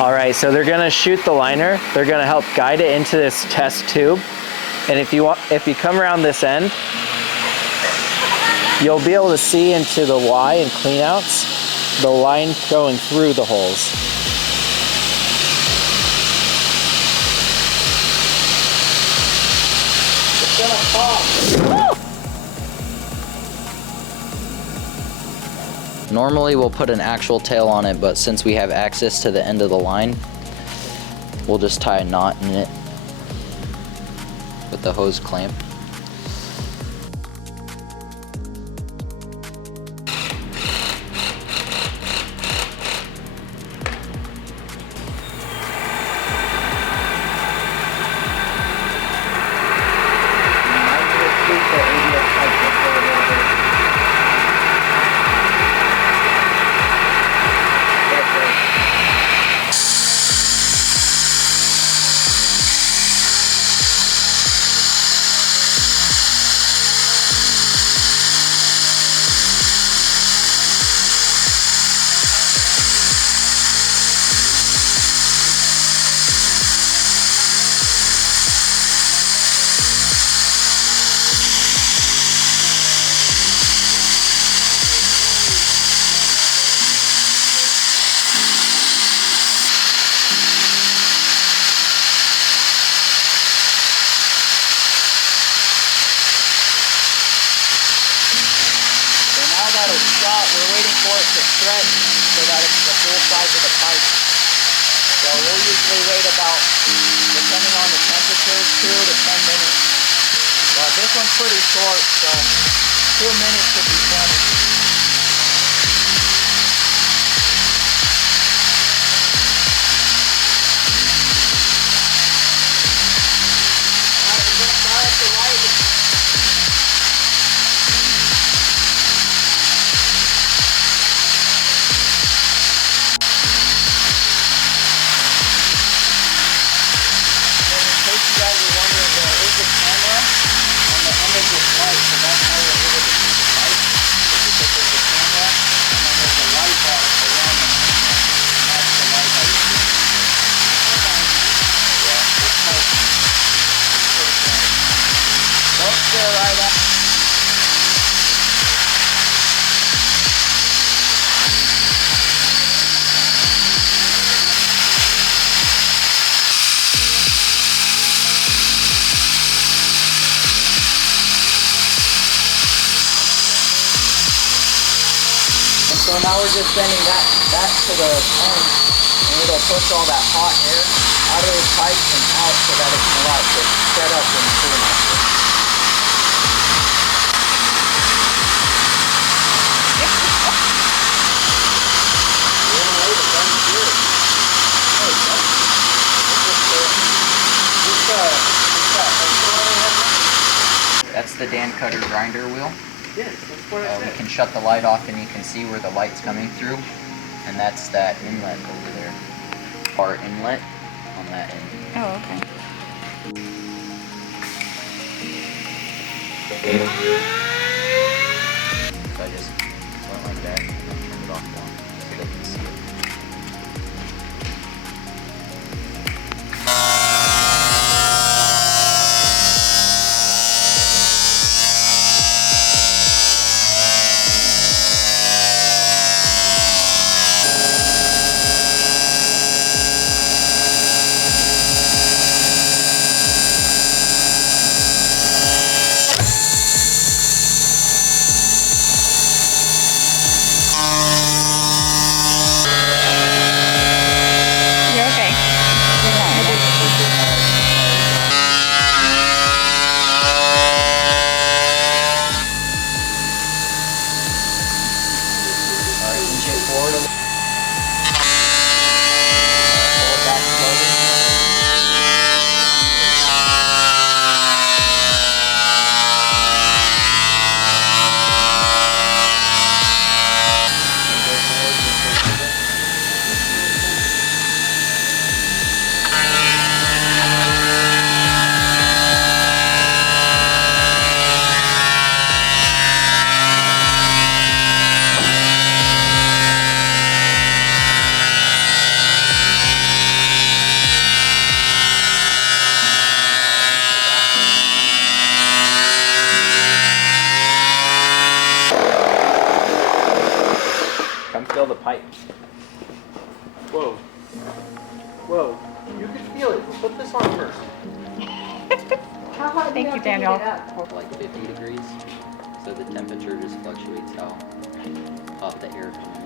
All right, so they're gonna shoot the liner. They're gonna help guide it into this test tube. And if you come around this end, you'll be able to see into the Y and cleanouts, the line going through the holes. It's gonna pop. Normally we'll put an actual tail on it, but since we have access to the end of the line, we'll just tie a knot in it with the hose clamp. We're waiting for it to stretch so that it's the full size of the pipe. So we'll usually wait about, depending on the temperature, 2 to 10 minutes. But this one's pretty short, so 2 minutes should be plenty. Alright, we're going to start at the right. So now we're just sending that back to the tank, and it'll push all that hot air out of the pipes and out so that it can allow it to set up and cool nicely. That's the Dan Cutter grinder wheel. Yes, that's what I We said. can shut the light off and you can see where the light's coming through, and that's that inlet over there. Our inlet on that end. Oh, okay. So I just went like that and then turned it off more so they can see it. pipe. Whoa. Whoa. You can feel it. Put this on first. How hot do you Thank you, have to heat Daniel. it up? Like 50 degrees. So the temperature just fluctuates how hot the air comes